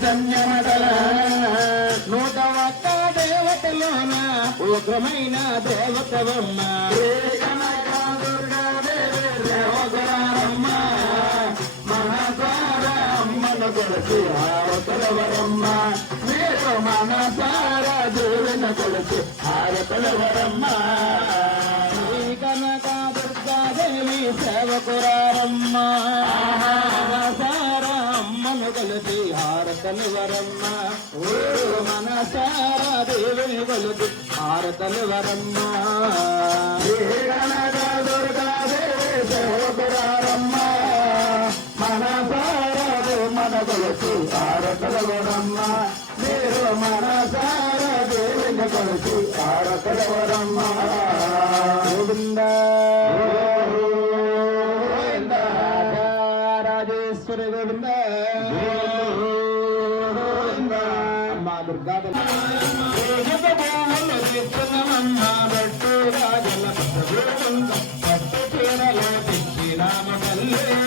సంయమదల నూట దేవతలోన ఉగ్రమైన దేవతవమ్మ దేవతరారమ్మ మనసార అమ్మను కొలిసి ఆరతలవరమ్మ మీరు మనసార దేవుని కొలిసి ఆరతలవరమ్మ శ్రీ కనక దుర్గాదేవి సేవకురారమ్మ కనక దుర్గాదేవి సేవకురారమ్మ మనసారదు మన కొలుసు ఆరతలవరమ్మ మీరు మనసార దేవుని కొలుసు ఆరతలవరమ్మ గోవింద. గోవింద. రాజేశ్వరి గోవింద. మా దుర్గా పట్టు చీరలో తెచ్చి రామ కల్లే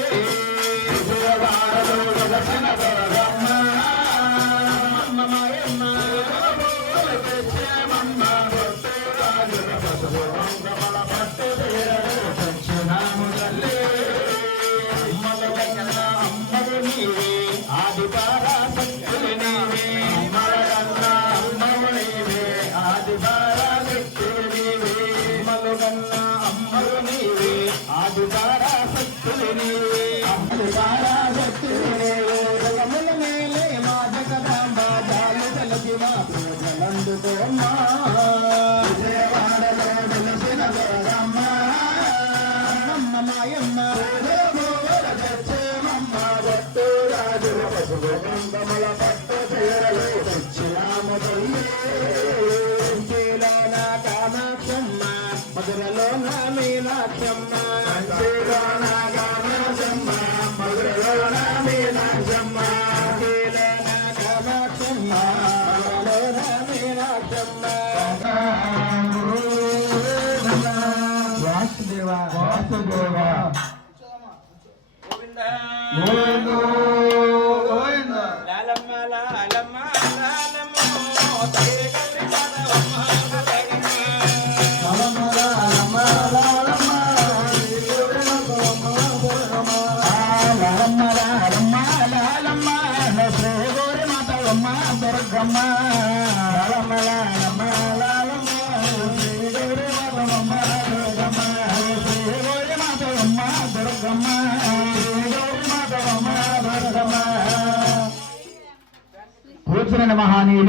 వాసుదేవ వాసుదేవ గోవింద గోవింద లాలమ్మ లాలమ్మ లాలమ్మ కల్లి మాధవమ్మ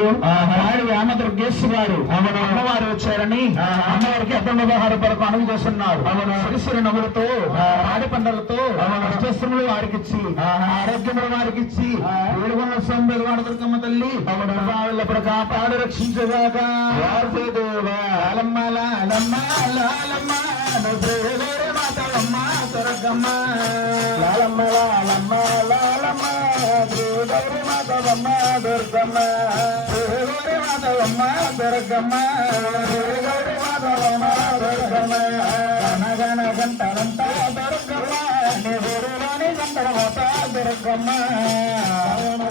మహానీయుడు ఆయన రామదుర్గేశ్వర గారు. అమ్మవారు వచ్చారని అమ్మవారికి వ్యవహార పరకు అనువు చేస్తున్నారు. సిరిసిరి నవ్వులతో పాడి పంటలతో అష్టస్త్రములు వారికిచ్చి ఆరోగ్యములు వారికిచ్చి ఏడుగొండ స్వామి దుర్గమ్మ తల్లి. వాళ్ళప్పుడు కాపాడు రక్షించగాక. లాలమ్మ లాలమ్మ లాలమ్మ. దుర్గమ్మ. దుర్గమ్మ గోదావరి మాధవమ్మ దుర్గమ్మ. గోదావరి మాధవమ్మ దుర్గమ్మ. గణగణ గంటలంత దుర్గమ్మ. నిరులోని ఊరిలోని దుర్గమ్మ.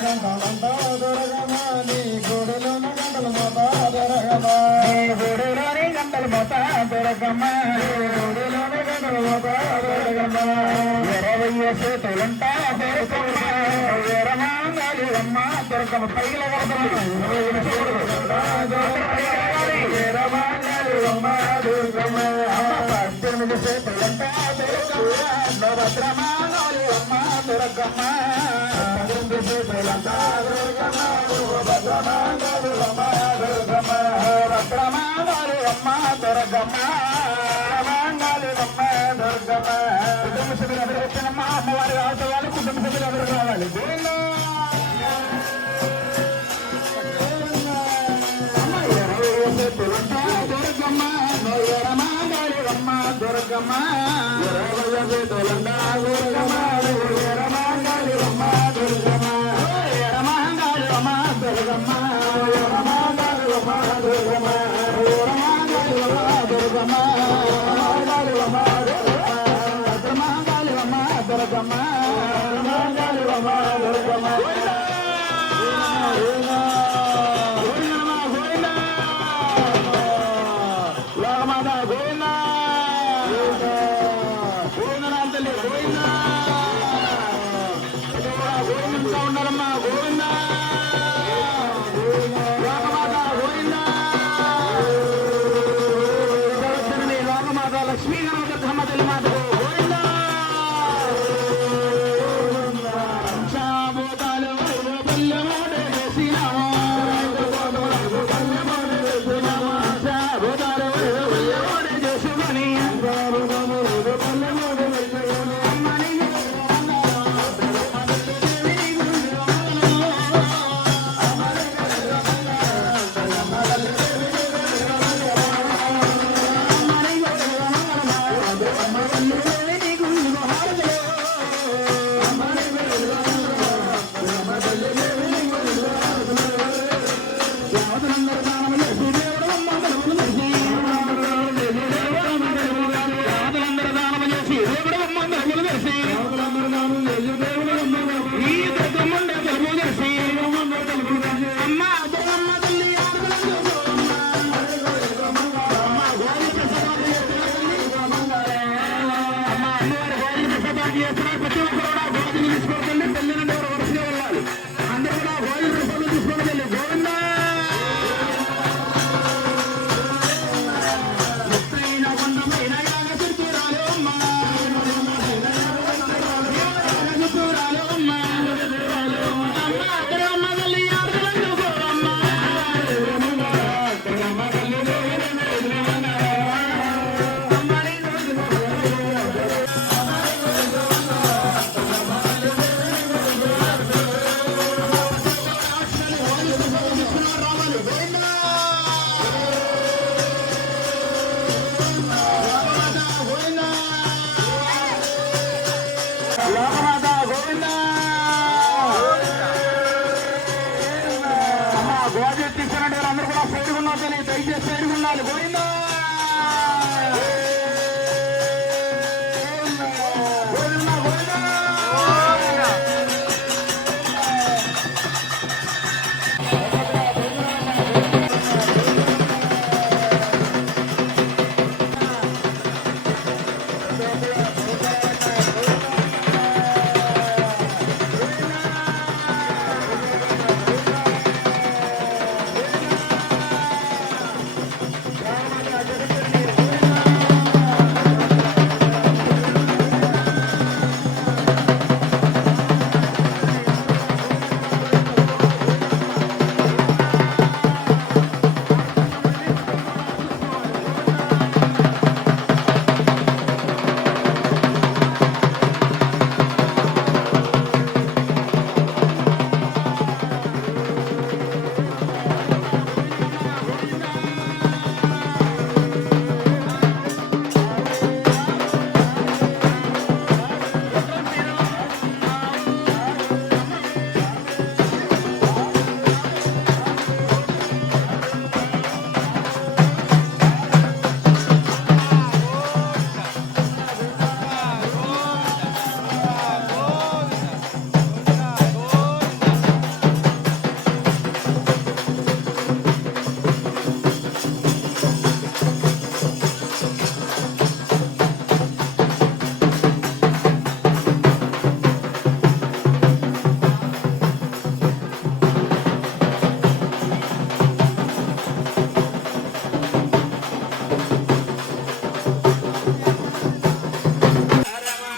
గంటలంత దుర్గమ్మ. నీ గుడిలోని గంటల మోత దుర్గమ్మ. నీ గుడిలోని గంటల మోత దుర్గమ్మ. గుడిలోని గంటల మోత దుర్గమ్మ. ఇరవై చేతులంట దుర్గమ్మ. ఎరమాంగాలి అమ్మ దుర్గమ్మ పద్దెనిమిది చేతులంట దుర్గమ్మ నవద్రమానాలి పద్దెనిమిది చేతులంట దుర్గమ్మ భద్రమాంగాలి అమ్మ అమ్మ కుటుంబ సభ్యులు ఎవరు రావాలి కుటుంబ సభ్యులు ఎవరు రావాలి ఇరవై 10, 3, 5, సైడ్ ఉన్నా దయచేసి సైడ్ ఉండాలి గోవిందా!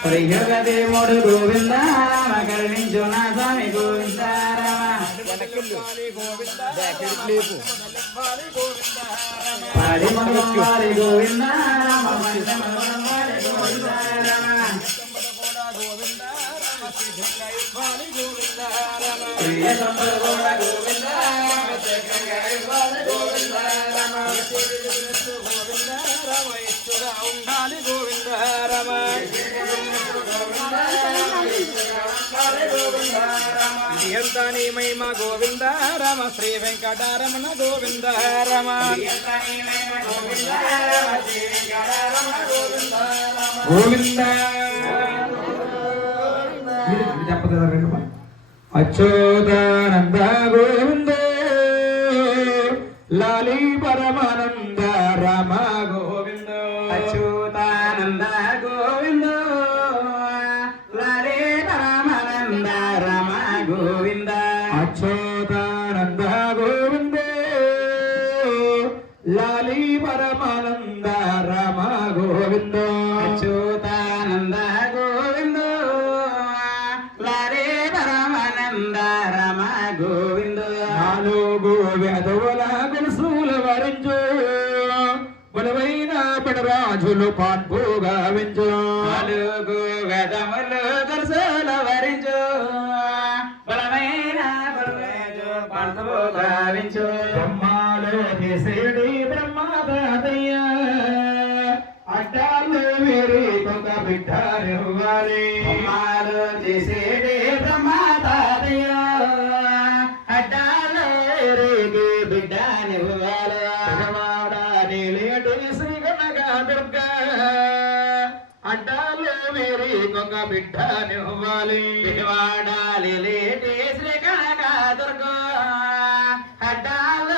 దేవుడు గోవింద కరుణించు నా స్వామి గోవింద పాడి మంగళవారి గోవింద మంగళవారి గోవింద ప్రియ సంపద కూడా గోవింద ఉండాలి గోవింద రమ. ఎంత నీ మహిమ గోవింద. రమ శ్రీ వెంకటరమణ గోవింద రమ గోవింద చెప్పదా అచ్యుతానంద గోవింద లాలి పరమానంద రమ గో గోవింద నాలుగు వేదవుల గురుసుల వరించు బలమైన పడరాజులు పాన్పు గావించు నాలుగు వేదములు గురుసుల వరించు బలమైన బ్రహ్మాలు చేసేడి అడ్డాలు వేరే ఒక బ్రహ్మాలు చేసేడి బిడ్డనివ్వాలి వాడాలి లేటి శ్రీ కనగా దుర్గా. అడ్డాలు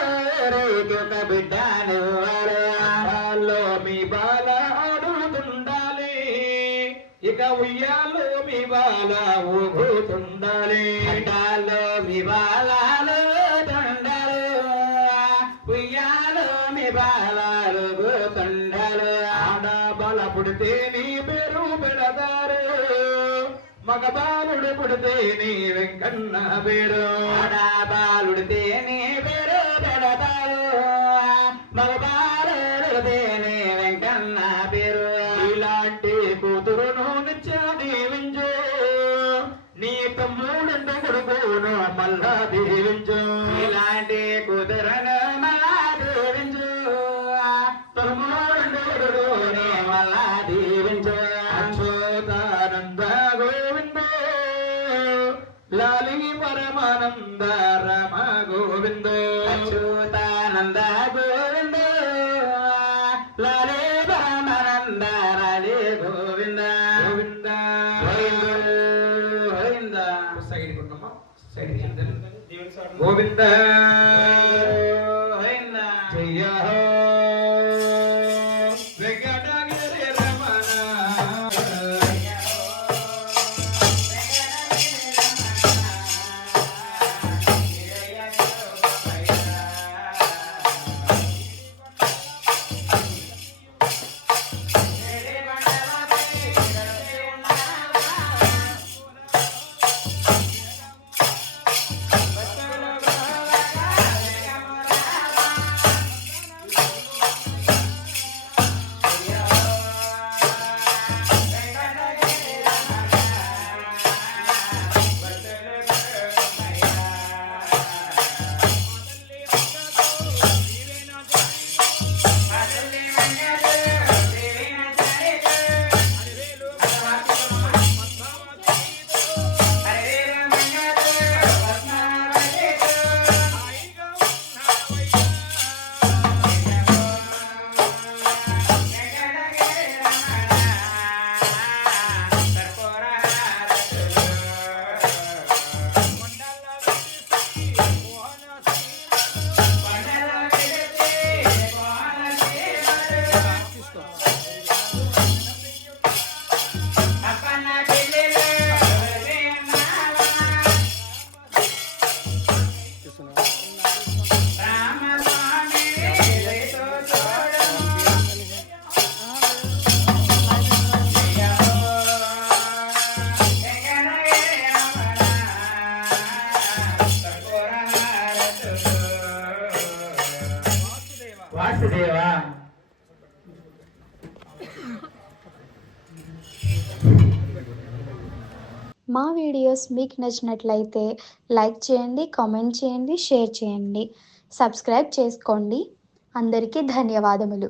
రేగి ఒక బిడ్డానివ్వాలి. అడ్డాల్లో మీ బాల అడుగుతుండాలి ఇక ఉయ్యాలు మీ బాల ఊగుతుండాలి. అడ్డాల్లో మీ బాల మగ బాలుడు పుడితే నీ వెంకన్న పేరు. బాలుడితే నీ పేరు పెడతారు మగ బాలుడితే నీ వెంకన్న పేరు. ఇలాంటి కూతురును నిత్య దీవించు నీ తమ్ముడు కొడుకును మళ్ళా దీవించు గోవింద వీడియోస్ మీకు నచ్చినట్లయితే లైక్ చేయండి కామెంట్ చేయండి షేర్ చేయండి. సబ్స్క్రైబ్ చేసుకోండి. అందరికీ ధన్యవాదములు.